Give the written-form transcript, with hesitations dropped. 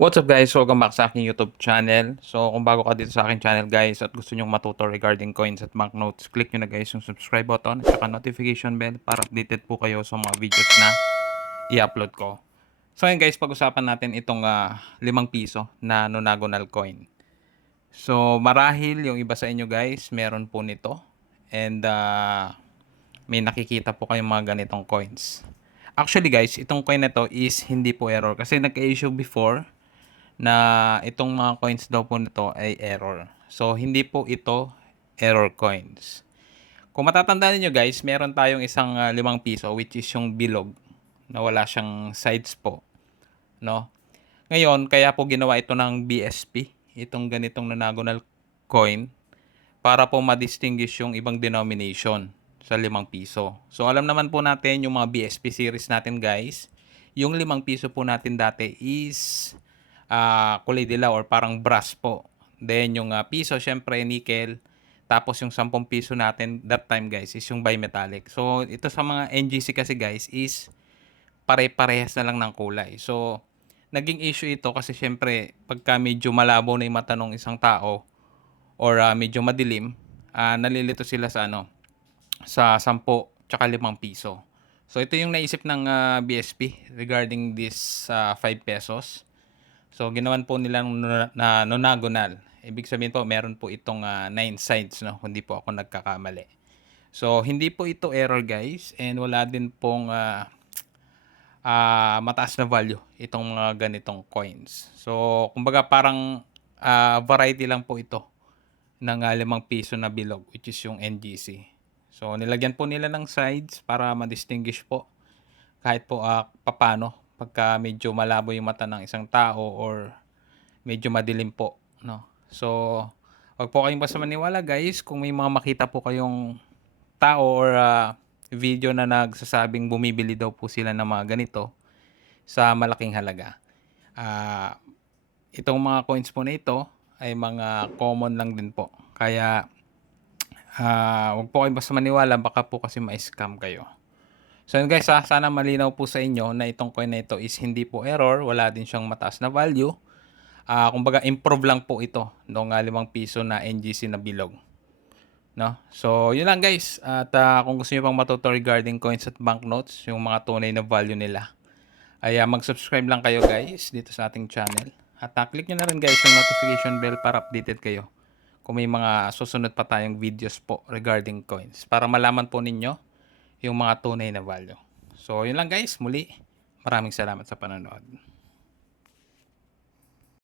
What's up guys? Welcome back sa aking YouTube channel. So kung bago ka dito sa aking channel guys at gusto nyong matuto regarding coins at banknotes, click nyo na guys yung subscribe button at saka notification bell para updated po kayo sa mga videos na i-upload ko. So ngayon guys, pag-usapan natin itong 5 piso na nonagonal coin. So marahil yung iba sa inyo guys, meron po nito. And may nakikita po kayong mga ganitong coins. Actually guys, itong coin na to is hindi po error kasi nagka-issue before na itong mga coins daw po nito ay error. So, hindi po ito error coins. Kung matatandaan niyo guys, meron tayong isang 5 piso which is yung bilog na wala siyang sides po. No? Ngayon, kaya po ginawa ito ng BSP, itong ganitong nonagonal coin, para po ma-distinguish yung ibang denomination sa 5 piso. So, alam naman po natin yung mga BSP series natin guys. Yung 5 piso po natin dati is kulay dilaw or parang brass po. Then yung piso, syempre nickel. Tapos yung 10 piso natin that time guys is yung bimetallic. So ito sa mga NGC kasi guys is pare-parehas na lang ng kulay. So naging issue ito kasi syempre pagka medyo malabo na yung mata ng isang tao or medyo madilim, nalilito sila sa sa 10 tsaka 5 piso. So ito yung naisip ng BSP regarding this 5 pesos. So, ginawan po nila na nonagonal. Ibig sabihin po, meron po itong 9 sides, no? Hindi po ako nagkakamali. So, hindi po ito error, guys. And wala din pong mataas na value itong mga ganitong coins. So, kumbaga parang variety lang po ito ng 5 piso na bilog, which is yung NGC. So, nilagyan po nila ng sides para ma-distinguish po kahit po papano pagka medyo malabo yung mata ng isang tao or medyo madilim po, no? So, wag po kayong basta maniwala guys kung may mga makita po kayong tao or video na nagsasabing bumibili daw po sila ng mga ganito sa malaking halaga. Itong mga coins po na ito ay mga common lang din po. Kaya wag po kayong basta maniwala, baka po kasi ma-scam kayo. So yun guys, sana malinaw po sa inyo na itong coin na ito is hindi po error, wala din siyang mataas na value. Kumbaga improve lang po ito ng 5 piso na NGC na bilog. No? So yun lang guys. At kung gusto niyo pang matuto regarding coins at banknotes, yung mga tunay na value nila, ay mag-subscribe lang kayo guys dito sa ating channel. At click nyo na rin guys yung notification bell para updated kayo kung may mga susunod pa tayong videos po regarding coins para malaman po ninyo yung mga tunay na value. So, yun lang guys. Muli, maraming salamat sa panonood.